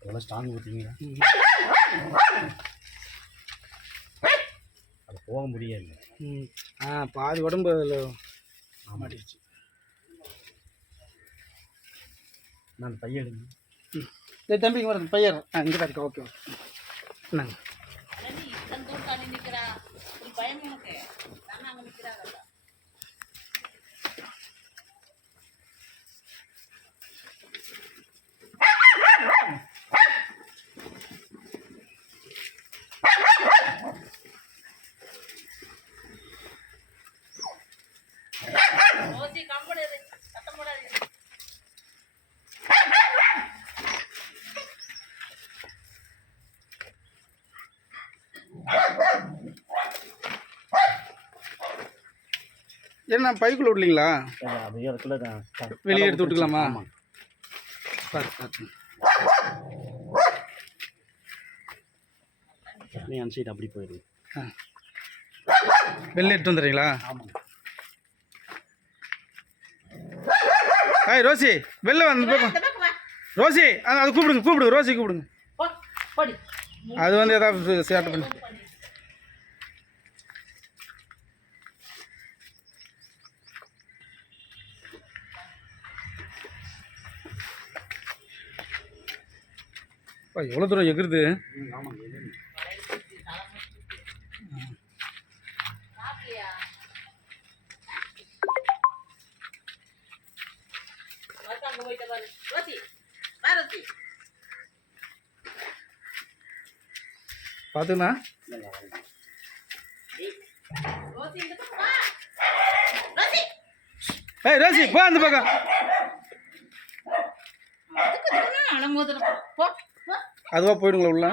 அதெல்லாம் ஸ்ட்ராங் ஊற்றிங்களா அது போக முடியாது. ஆ பாதி உடம்பு அதில் மாட்டிடுச்சு. நான் பையன் தம்பிங்க வரேன் பையன். ஆ இங்கே தான் ஓகே ஓகே. என்னங்க என்ன பைக்குள்ள விடலீங்களா? அது இடத்துல வெளியே எடுத்து விட்டுக்கலாமா? ஆமாம். பார்த்து பார்த்து நீ சைடு அப்படி போயிடுங்க ஆ. வெளில எடுத்து வந்துடுறீங்களா? ஆமாம் ஹாய் ரோசி வெளில வந்து பக்கம் ரோசி அது அது கூப்பிடுங்க கூப்பிடுங்க ரோசி கூப்பிடுங்க. அது வந்து ஏதாவது சேட்டை பண்ணி. அப்பா எவ்வளோ தூரம் எகிருது? பார்த்துண்ணா ஏய் ரோசி போ அந்த பக்கம். அதுவா போயிடுங்களா உள்ள.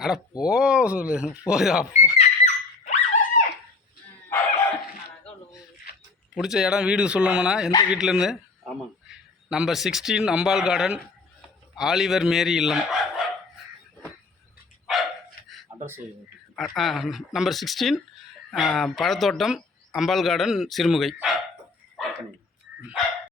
அட போ சொல்லு. போய். அப்பா பிடிச்ச இடம் வீடு சொல்லணும்னா எந்த வீட்டிலேருந்து ஆமாங்க. Number sixteen Ambal garden Oliver Mary இல்லம். நம்பர் சிக்ஸ்டீன் பழத்தோட்டம் அம்பாள் கார்டன் சிறுமுகை.